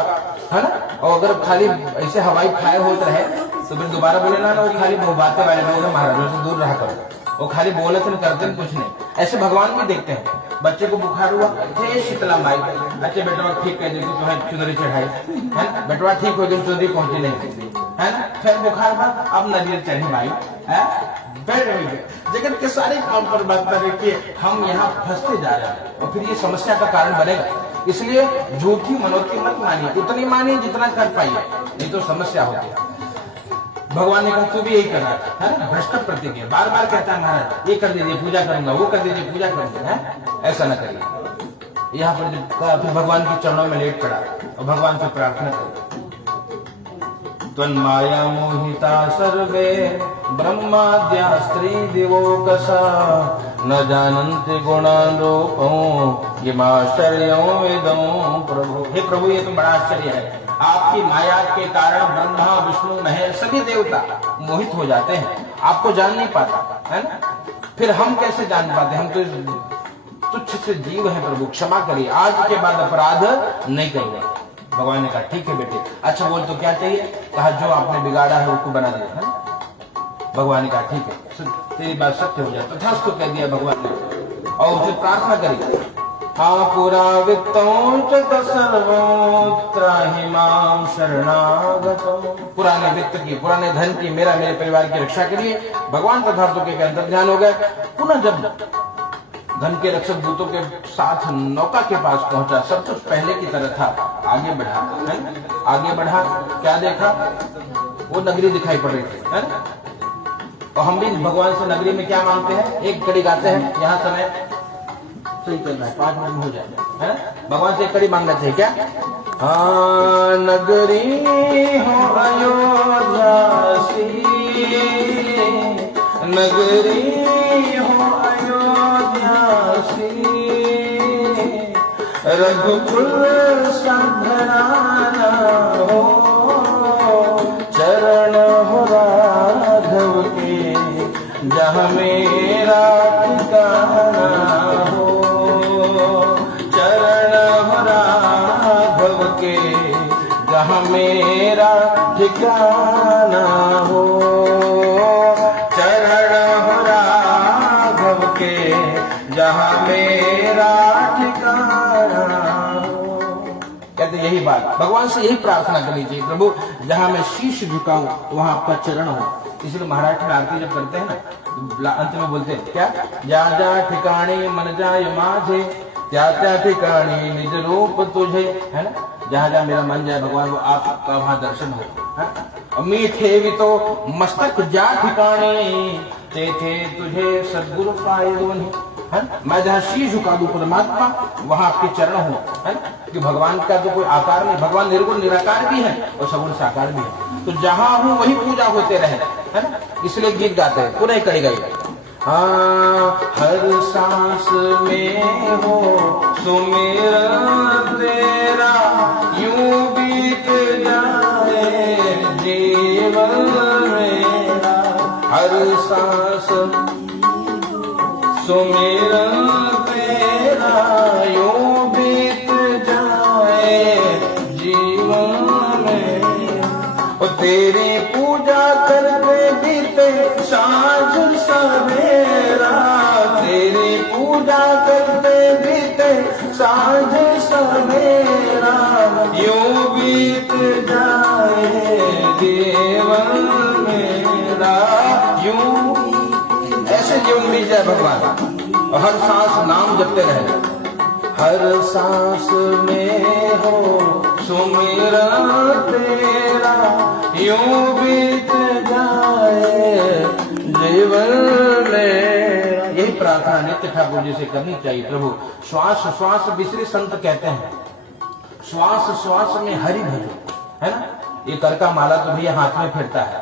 है ना। और अगर खाली ऐसे हवाई खाए होते रहे तो फिर दोबारा बोले ना वो खाली बातें वाले लोग महाराजों से दूर रहा करो, वो खाली बोले तो करते कुछ नहीं। ऐसे भगवान भी देखते हैं। बच्चे को बुखार हुआ, हे शीतला माई, अच्छे बेटवा ठीक कर दी, तुम्हें चुनरी चढ़ाई, है ना, बेटवा ठीक हो गई, चुनरी पहुंची नहीं, है ना। फिर बुखार था, अब नदियां चढ़ी माई, है। जगत के सारे काम पर बात कर रहे कि हम यहाँ फंसते जा रहे हैं और फिर ये समस्या का कारण बनेगा। इसलिए झूठी मनोती मत मानिए, उतनी मानिए जितना कर पाइए। नहीं तो समस्या होती है। भगवान ने कहा तू भी यही करना है ना, भ्रष्ट प्रतिज्ञा बार बार कहता है महाराज, ये कर दीजिए पूजा करूंगा, वो कर दीजिए पूजा करूंगा, है ऐसा न करिए। यहाँ पर जब कहा फिर भगवान के चरणों में लेट पड़ा और भगवान से प्रार्थना करी, त्वन्माया मोहिता सर्वे ब्रह्माद्या स्त्री दिवोकसा न जानन्ति गुणारूपं यमाश्चर्यं वेदं प्रभु। हे प्रभु, ये तो बड़ा आश्चर्य है, आपकी माया के कारण ब्रह्मा विष्णु महेश सभी देवता मोहित हो जाते हैं, आपको जान नहीं पाता है ना, फिर हम कैसे जान पाते, हम तो तुच्छ से जीव है प्रभु, क्षमा करिए, आज के बाद अपराध नहीं करूंगा। भगवान ने कहा ठीक है बेटे, अच्छा बोल तो क्या चाहिए, कहा जो आपने बिगाड़ा है उसको बना दिया है। भगवान ने कहा ठीक है, तेरी बात सत्य हो जाए, तथास्तु कह दिया भगवान ने, और उसे प्रार्थना करी, हाँ पुरा वित्तों च सर्वों हिमां शरणागतों। पुराने वित्त की, पुराने धन की, मेरे परिवार की रक्षा के लिए भगवान तथास्तु के अंदर ध्यान हो गए। पुनः जब धन के रक्षक दूतों के साथ नौका के पास पहुंचा, सब कुछ पहले की तरह था, आगे बढ़ा है, आगे बढ़ा, क्या देखा, वो नगरी दिखाई पड़ रही थी है ना। और हम भी भगवान से नगरी में क्या मांगते हैं, एक कड़ी गाते हैं, यहाँ समय सही चल रहा है, 5 मिनट में हो जाए है ना, भगवान से एक कड़ी मांगना चाहिए क्या, हाँ नगरी हो अयोध्या सी, नगरी हो रघुकुल संघराना हो, चरण हो राघव के जहाँ मेरा ठिकाना हो, चरण हो राघव के जहाँ मेरा ठिकाना हो, चरण हो राघव के जहाँ मेरा ठिकाना हो। कहते यही बात, भगवान से यही प्रार्थना करनी चाहिए, प्रभु जहाँ मैं शीश झुकाऊं वहां आपका चरण हो। इसलिए महाराष्ट्र में आरती जब करते हैं ना, अंत में बोलते हैं क्या, जा जा ठिकाने मन जाय माझे, त्या त्या ठिकाने निज रूप तुझे, है ना, जहाँ जहाँ मेरा मन जाए भगवान वो आपका वहां दर्शन हो। मीठे भी तो मस्तक जा ठिकाने, ते थे तुझे सदगुरु पाए दोनों, है मैं जहाँ शीश झुका दूं परमात्मा वहां आपके चरण हो, है ना, कि भगवान का तो कोई आकार नहीं, भगवान निर्गुण निराकार भी है और सगुण साकार भी है, तो जहां हूं वही पूजा होते रहे, है ना, इसलिए गीत गाते हैं, पुनः कड़ी गई, हाँ हर सांस में हो सुमिरन तेरा, यूं बीत जाए जीवन मेरा, हर सांस सुमिरन तेरा, यूं बीत जाए जीवन मेरा, और तेरी पूजा करते बीते साँझ सवेरा, तेरी पूजा करते बीते साँझ सवेरा, यूं बीत जाए जीवन मेरा, यूं ऐसे जीवन बीत जाए भगवान, और हर सांस नाम जपते रहे, हर सांस में हो सुमिरन तेरा, यूं बीत जाए जीवन मेरा। यही प्रार्थना नित्य ठाकुर जी से करनी चाहिए, प्रभु श्वास श्वास बिसरे संत कहते हैं, श्वास श्वास में हरि भजो, है ना, ये कर का माला तो भैया हाथ में फिरता है,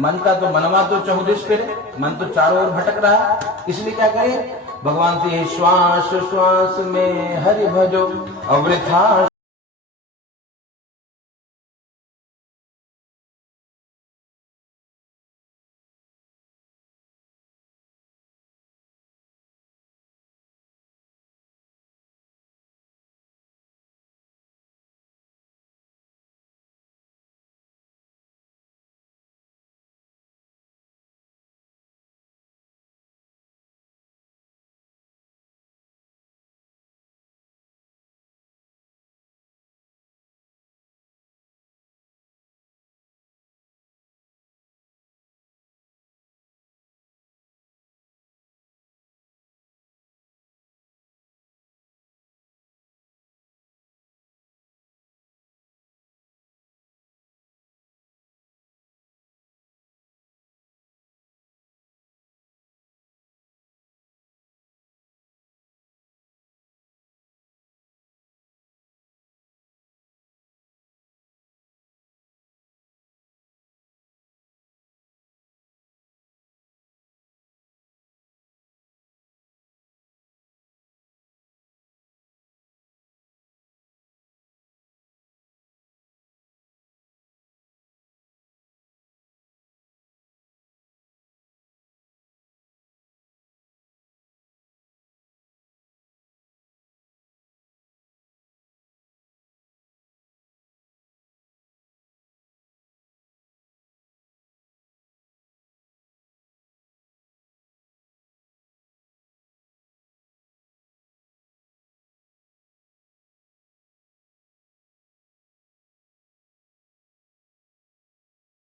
मन का तो मनवा तो चहुदिश फिरे, मन तो चारों ओर भटक रहा है, इसलिए क्या करें भगवान से श्वास श्वास में हरि भजो अवृथा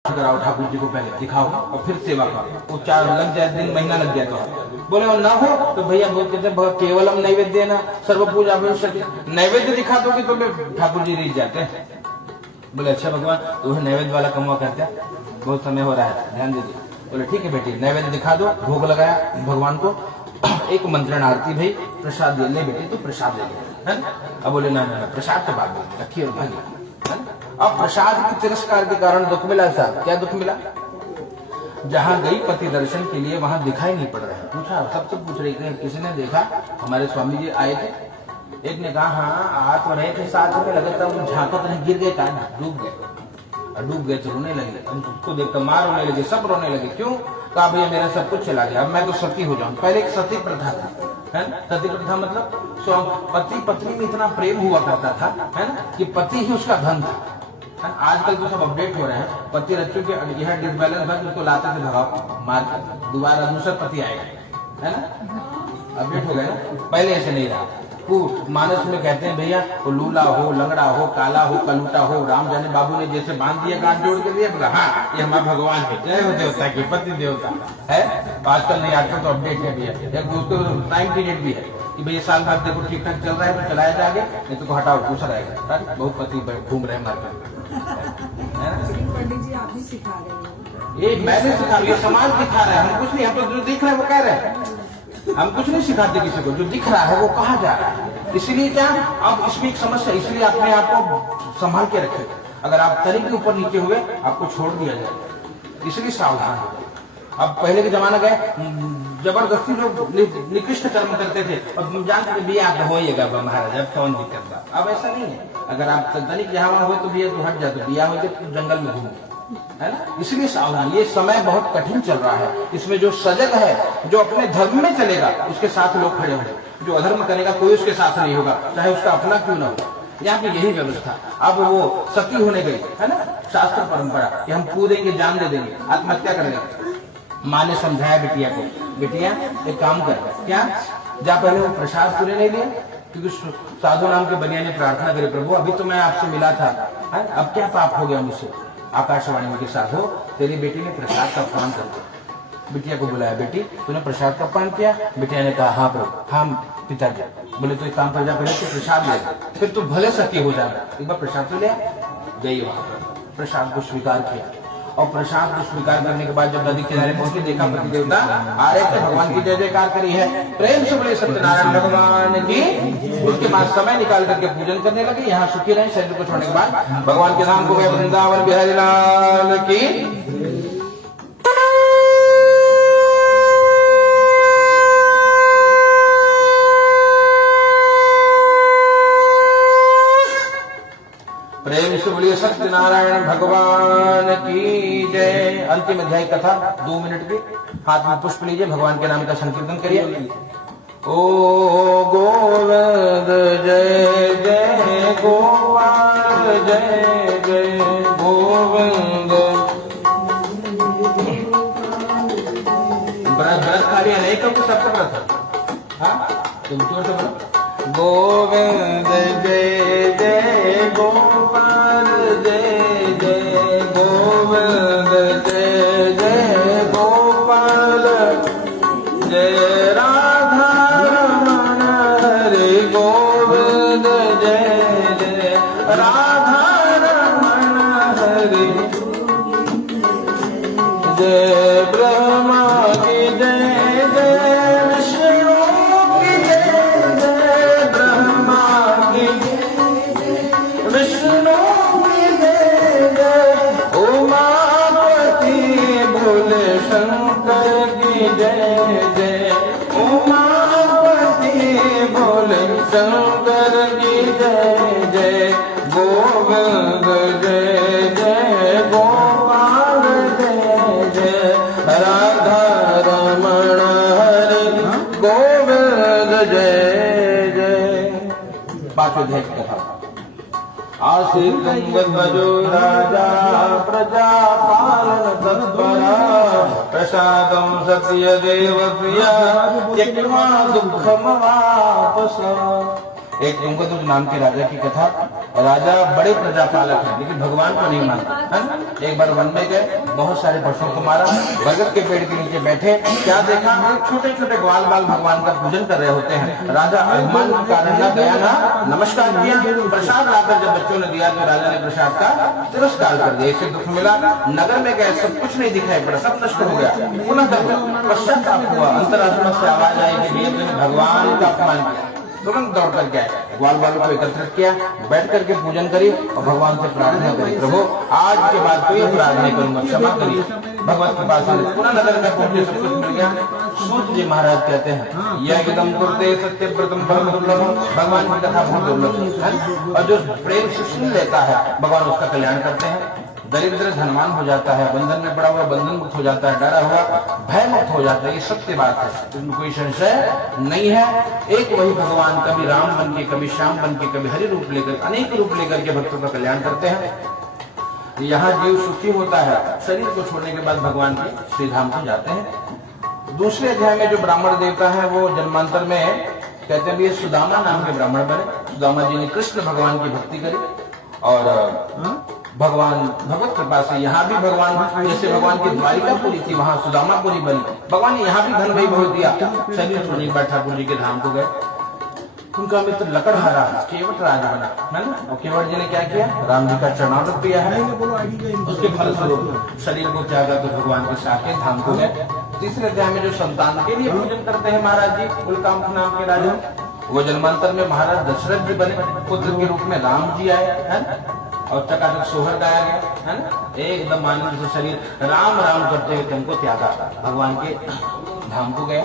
कराओ ठाकुर जी को, पहले दिखाओ और फिर सेवा करो। वो 4 लग जाए दिन, महीना लग जाए तो बोले और ना हो तो भैया बोल कहते केवलम नैवेद्य ना सर्व पूजा भविष्य, नैवेद्य दिखा दोगे तो ठाकुर जी रीत जाते हैं। बोले अच्छा भगवान, तो नैवेद्य वाला कमवा करते हैं, बहुत समय हो रहा है, ध्यान दीजिए। बोले ठीक है बेटी, नैवेद्य दिखा दो। भोग लगाया भगवान को, एक मंत्रण आरती भाई, प्रसाद ले बेटी, तो प्रसाद ले है ना। अब बोले ना ना प्रसाद तो बाद में रखिए और भागी। अब प्रसाद के तिरस्कार के कारण दुख मिला साहब। क्या दुख मिला? जहां गई पति दर्शन के लिए वहां दिखाई नहीं पड़ रहा है। पूछा, सबसे पूछ रही थी, किसी ने देखा? हमारे स्वामी जी आए थे, एक ने कहा हाँ आ तो रहे थे साथ में, लगता है झांकत नहीं, गिर गए, कहा डूब गए तो रोने लगे। उसको देखकर माँ रोने लगे, सब रोने लगे। क्यों? कहा भैया मेरा सब कुछ चला गया, अब मैं तो सती हो जाऊं। पहले एक सती प्रथा था, है ना। सती प्रथा मतलब पति पत्नी में इतना प्रेम हुआ करता था, है ना, कि पति ही उसका धन था। आजकल तो सब अपडेट हो रहे हैं, पति रच्चू के यह डिसबैलेंस है, उसको लाते थे भगाओ मार कर, दोबारा दूसरा पति आएगा, है ना। अपडेट हो गया ना, पहले ऐसे नहीं रहा। मानस में कहते हैं भैया वो लूला हो, लंगड़ा हो, काला हो, कलूटा हो, राम जाने बाबू ने जैसे बांध दिया, गांठ जोड़ के दिया, बोला हाँ ये हमारा भगवान है, जय हो देवता की, पति देवता है। आजकल नहीं, आजकल तो अपडेट है भैया। एक दोस्तों टाइम पीरियड भी है कि भैया साल भर देखो ठीक ठाक चल रहा है तो चलाया जाएगा, नहीं तो हटाओ दूसरा आएगा। बहुत पति घूम रहे मार्केट, पंडित जी आप ही सिखा रहे हो? ये मैंने सिखा, ये समाज दिखा रहा है, हम कुछ नहीं, हम तो जो दिख रहे हैं वो कह रहे हैं। हम कुछ नहीं सिखाते किसी को, जो दिख रहा है वो कहा जा रहा है। इसलिए क्या, अब इसमें एक समस्या, इसलिए अपने आप को संभाल के रखें। अगर आप तरीके के ऊपर नीचे हुए आपको छोड़ दिया जाए, इसलिए सावधान हो। अब पहले के जमाना गए, जबरदस्ती लोग निकृष्ट कर्म करते थे और जानते थे बिया तो होइएगा महाराज, अब कौन दिक्कत था। अब ऐसा नहीं है, अगर आप तनिक यहाँ हो तो बिया तो हट जाते, बिया हो तो जंगल में घूमो, है ना। इसलिए सावधान, ये समय बहुत कठिन चल रहा है। इसमें जो सजग है, जो अपने धर्म में चलेगा उसके साथ लोग खड़े होंगे, जो अधर्म करेगा कोई उसके साथ नहीं होगा, चाहे उसका अपना क्यों ना हो। यहाँ पे यही व्यवस्था। अब वो सती होने गई, है ना, शास्त्र परंपरा कि हम कूदेंगे, जान दे देंगे, आत्महत्या करेंगे। माँ ने समझाया बिटिया को, बिटिया एक काम कर, क्या जा पहले वो प्रसाद पूरे नहीं लिया, क्योंकि साधु नाम के बनिया ने प्रार्थना करी, प्रभु अभी तो मैं आपसे मिला था, है? अब क्या पाप हो गया मुझसे। आकाशवाणी के साथ हो, तेरी बेटी ने प्रसाद का अपमान कर दिया। बिटिया को बुलाया, बेटी तूने प्रसाद का अपमान किया? बिटिया ने कहा हाँ प्रभु, हाँ पिताजी। बोले तो एक काम कर, जा पहले तो प्रसाद ले, फिर तू भले सती हो जाएगा, एक बार प्रसाद तो ले। गई वहां पर, प्रसाद को स्वीकार किया, और प्रसाद को स्वीकार करने के बाद जब नदी किनारे पहुंचे, देखा पति देवता आ रहे थे, भगवान की जय जयकार करी है, प्रेम से बोले सत्यनारायण भगवान की। उसके बाद समय निकाल करके पूजन करने लगे। यहाँ सुखी रहे, शरीर को छोड़ने के बाद भगवान के धाम को गए, वृंदावन बिहारी लाल की। प्रेम से बोलिए सत्यनारायण भगवान की जय। अंतिम अध्याय कथा 2 मिनट की, हाथ में पुष्प लीजिए, भगवान के नाम का संकीर्तन करिए। ओ गोविंद जय जय गोपाल जय जय गोविंद। व्रत कार्य नहीं कब सबका व्रत, हाँ तुम जोर से बोलो, गोविंद जय जय गोपाल जय जय गोविंद जय जय गोपाल जय राधा रमण हरे गोविंद जय जय राधा रमण हरे जय ब्रह्मा की जय जय विष्णु की जय जय ब्रह्मा की विष्णु की जय जय उमापति भोले शंकर की जय जय उमापति भोले शंकर की जय जय गोविंद जय जय गोपाल जय जय राधा रमण हरे गोविंद जय जय। पांचवें अध्याय की कथा। आसीतंगध्वजो राजा प्रजा पालन तत्परा प्रसादं सत्य देव प्रिया त्यक्त्वा दुःखम वापस। एक तुंगध्वज नाम के राजा की कथा। राजा बड़े प्रजापालक हैं लेकिन भगवान को नहीं मानते है ना? एक बार वन में गए, बहुत सारे पशुओं को मारा, बरगद के पेड़ के नीचे बैठे, क्या देखा, छोटे छोटे ग्वाल बाल भगवान का पूजन कर रहे होते हैं। राजा अभिमान के कारण गया ना, नमस्कार किया, प्रसाद लाकर जब बच्चों ने दिया तो राजा ने प्रसाद का तिरस्कार कर दिया। इससे दुख मिला, नगर में गए, सब कुछ नहीं दिखाई पड़ा, सब नष्ट हो गया। पुनः पश्चाताप हुआ, अंतरात्मा से आवाज आई कि भगवान का अपमान किया। तुरंत दौड़ कर गए, ग्वाल बालों को एकत्रित किया, बैठ करके पूजन करी और भगवान से प्रार्थना करी, प्रभु आज के बाद कोई अपराध नहीं करूंगा, क्षमा करिए। भगवत के पास पुनः नगर में पहुंचे, सब कुछ मिल गया। सूत जी महाराज कहते हैं, यह एकदम कुरते सत्य प्रथम परम दुर्लभ, भगवान की कथा बहुत दुर्लभ है और जो प्रेम से सुन लेता है भगवान उसका कल्याण करते हैं। दरिद्र धनवान हो जाता है, बंधन में पड़ा हुआ बंधन मुक्त हो जाता है, डरा हुआ भय मुक्त हो जाता है। ये सत्य बात है, इसमें कोई संशय नहीं है। एक वही भगवान कभी राम बन के, कभी श्याम बन के, कभी हरि रूप लेकर, अनेक रूप लेकर के भक्तों का कल्याण करते हैं। यहाँ जीव सुखी होता है, शरीर को छोड़ने के बाद भगवान के श्रीधाम को जाते हैं। दूसरे अध्याय में जो ब्राह्मण देवता है वो जन्मांतर में कहते हैं ये सुदामा नाम के ब्राह्मण बने। सुदामा जी ने कृष्ण भगवान की भक्ति करी और भगवान भगवत कृपा से यहाँ भी भगवान, जैसे भगवान की द्वारिकापुरी थी वहां सुदामापुरी बनी, भगवान ने यहाँ भी धन वैभव दिया। शरीर छोड़ने के बाद ठाकुर जी के धाम को गए। उनका मित्र लकड़हारा केवट राज बना है ना, और केवट जी ने क्या किया, राम जी का चरणामृत पिया है, उसके फलस्वरूप शरीर को त्यागा तो भगवान के साथ धाम को गए। तीसरे अध्याय में जो संतान के लिए पूजन करते हैं महाराज जी, उल्कांक नाम के राजा, वो जन्मांतर में महाराज दशरथ जी बने, पुत्र के रूप में राम जी आए है ना, और चकाचक सोहर गाया गया है ना, एकदम आनंद से शरीर राम राम करते हुए उनको त्यागा, भगवान के धाम को गया।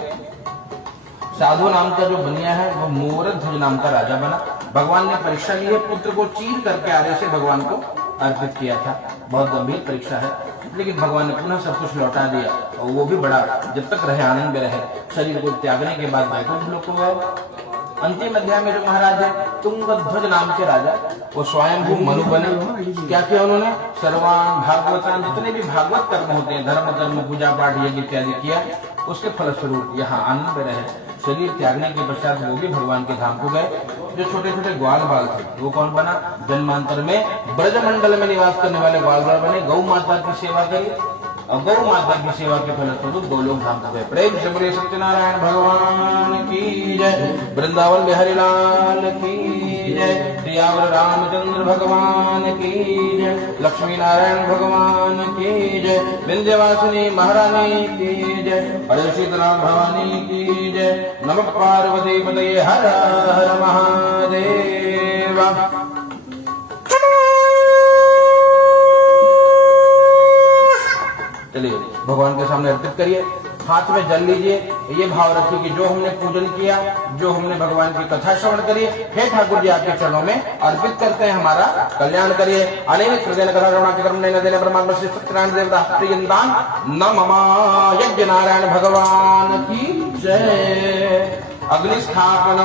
साधु नाम का जो बनिया है वो मोरक ध्वज नाम का राजा बना। भगवान ने परीक्षा ली है, पुत्र को चीर करके आरे से भगवान को अर्पित किया था, बहुत गंभीर परीक्षा है, लेकिन भगवान ने पुनः सब कुछ लौटा दिया और वो भी बड़ा, जब तक रहे आनंद में रहे। शरीर को त्यागने के बाद वैकुंठ लोक को गए। अंतिम अध्याय में जो महाराज है तुंगध्वज नाम के राजा, वो स्वयंभू मनु बने। क्या किया उन्होंने, सर्वान भागवतान, जितने भी भागवत कर्म होते हैं, धर्म कर्म पूजा पाठ यज्ञ इत्यादि किया, उसके फलस्वरूप यहाँ आनंद में रहे। शरीर त्यागने के पश्चात वो भी भगवान के धाम को गए। जो छोटे छोटे ग्वाल बाल थे वो कौन बना, जन्मांतर में ब्रजमंडल में निवास करने वाले ग्वाल बाल बने। गौ माता की सेवा करी और गौ माता की सेवा के फलस्वरूप गोलोक धाम को गए। प्रेम से बोले सत्यनारायण भगवान की जय, वृंदावन बिहारी लाल की जय, सियावर रामचंद्र भगवान की जय, लक्ष्मी नारायण भगवान की जय, विंध्यवासिनी महारानी की जय, हरे सीताराम भवानी की जय। नमः पार्वती पतये हर हर महादेव। चलिए भगवान के सामने अर्पित करिए, हाथ में जल लीजिए, ये भाव रखिए कि जो हमने पूजन किया, जो हमने भगवान की कथा श्रवण करी, हे ठाकुर जी आपके चरणों में अर्पित करते हैं, हमारा कल्याण करिए। अनेक हृदय कथा श्रवण के कर्म न देने परमात्मा श्री सत्यनारायण देवता प्रियंतान न ममा यज्ञ नारायण भगवान की जय। अग्नि स्थापन